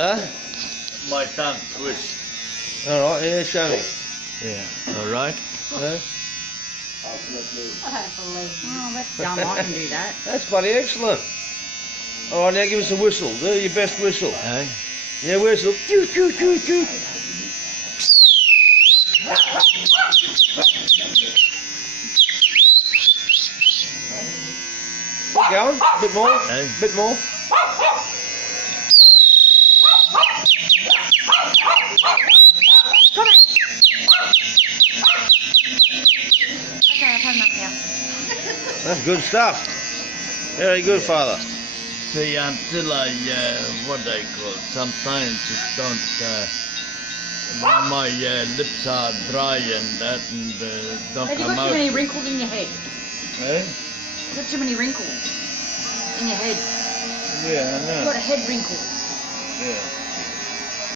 Huh? My tongue twist. All right, yeah, show me. Yeah, all right. Huh? I don't believe. Oh, that's dumb. I can do that. That's bloody excellent. All right, now give us a whistle. Do your best whistle. Hey? Yeah, whistle. Choo, choo, choo, choo. Keep going. A bit more. Hey? Bit more. Come on. Okay, I've had enough now. That's good stuff. Very good, Father. See, until I, what they call, some scientists don't, my lips are dry and that, and don't Have you come got out. too many wrinkles in your head? Eh? You've got too many wrinkles in your head. Yeah, I You've know. got head wrinkles. Yeah.